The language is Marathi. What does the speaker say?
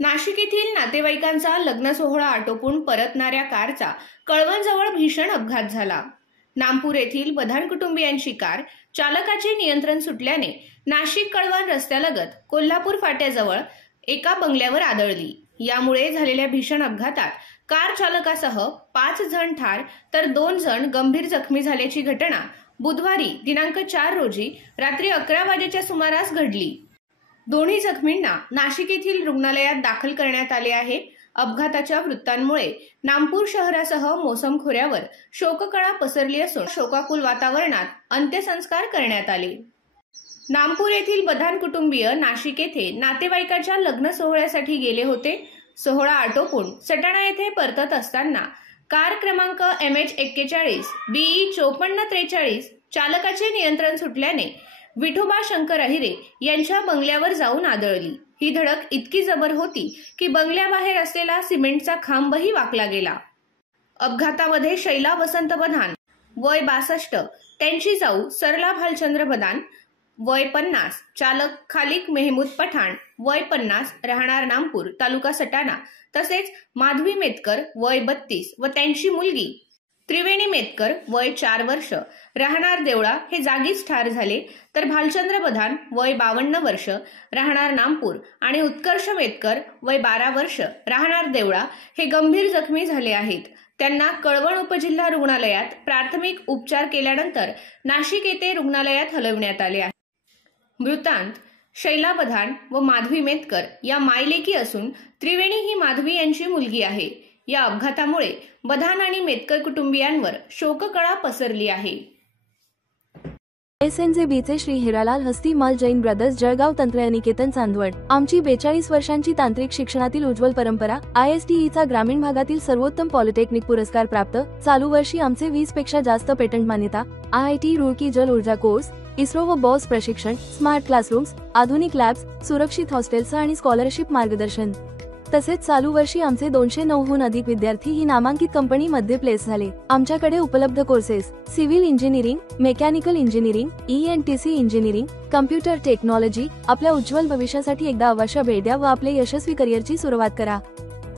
नाशिक येथील नातेवाईकांचा लग्न सोहळा आटोपून परतणाऱ्या कारचा कळवणजवळ भीषण अपघात झाला। नामपूर येथील बधान कुटुंबियांची कार चालकाचे नियंत्रण सुटल्याने नाशिक कळवण रस्त्यालगत कोल्हापूर फाट्याजवळ एका बंगल्यावर आदळली। यामुळे झालेल्या भीषण अपघातात कार चालकासह 5 जण ठार तर 2 जण गंभीर जखमी झाल्याची घटना बुधवारी दिनांक 4 रोजी रात्री 11 वाजेच्या सुमारास घडली। दोन्ही जखमींना नाशिक येथील रुग्णालयात दाखल करण्यात आले आहे। अपघाताच्या वृत्तांमुळे नामपूर शहरासह मोसम खोऱ्यावर शोककळा पसरली असून शोकाकुल वातावरणात अंत्यसंस्कार करण्यात आले। नामपूर येथील बधान कुटुंबीय नाशिक येथे नातेवाईकाच्या लग्न सोहळ्यासाठी गेले होते। सोहळा आटोपून सटाणा येथे परतत असताना कार क्रमांक MH41 BE 5443 चालकाचे नियंत्रण सुटल्याने विठोबा शंकर अहिरे यांच्या बंगल्यावर जाऊन आदळली। ही धडक इतकी जबर होती की बंगल्याबाहेर असलेला सिमेंटचा खांबही वाकला गेला। अपघातामध्ये शैला वसंत बधान वय 62, त्यांची जाऊ सरला भालचंद्र बधान वय 50, चालक खालिक मेहमूद पठाण वय 50, राहणार नामपूर तालुका सटाणा, तसेच माधवी मेतकर वय 32 व त्यांची मुलगी त्रिवेणी मेतकर वय 4 वर्ष राहणार देवळा हे जागीच ठार झाले, तर भालचंद्र बधान वय 52 वर्ष राहणार नामपूर आणि उत्कर्ष मेतकर वय 12 वर्ष राहणार देवळा हे गंभीर जखमी झाले आहेत। त्यांना कळवण उपजिल्हा रुग्णालयात प्राथमिक उपचार केल्यानंतर नाशिक येथे रुग्णालयात हलविण्यात आले आहे। मृतांत शैला बधान व माधवी मेतकर या मायलेकी असून त्रिवेणी ही माधवी यांची मुलगी आहे। या अपघातामुळे बधान आणि मेतकर कुटुंबियांवर शोककळा पसरली आहे। SNJBचे श्री हिरालाल हस्ती माल जैन ब्रदर्स जळगाव तंत्रनिकेतन चांदवड। आमची 42 वर्षांची तांत्रिक शिक्षणातील उज्ज्वल परंपरा। ISTEचा ग्रामीण भागातील सर्वोत्तम पॉलिटेक्निक पुरस्कार प्राप्त। चालू वर्षी आमचे 20 पेक्षा जास्त पेटंट मान्यता। IIT रुड़की जल ऊर्जा कोर्स, इस्रो व बॉस प्रशिक्षण, स्मार्ट क्लासरूम्स, आधुनिक लॅब्स, सुरक्षित हॉस्टेल्स आणि स्कॉलरशिप मार्गदर्शन। तसेच चालू वर्षी आमचे 209हून अधिक विद्यार्थी ही नामांकित कंपनीमध्ये प्लेस झाले। आमच्याकडे उपलब्ध courses civil engineering, mechanical engineering, ENTC engineering, computer technology. आपल्या उज्ज्वल भविष्यासाठी एकदा अवश्य भेट द्या व आपले यशस्वी करिअरची सुरुवात करा।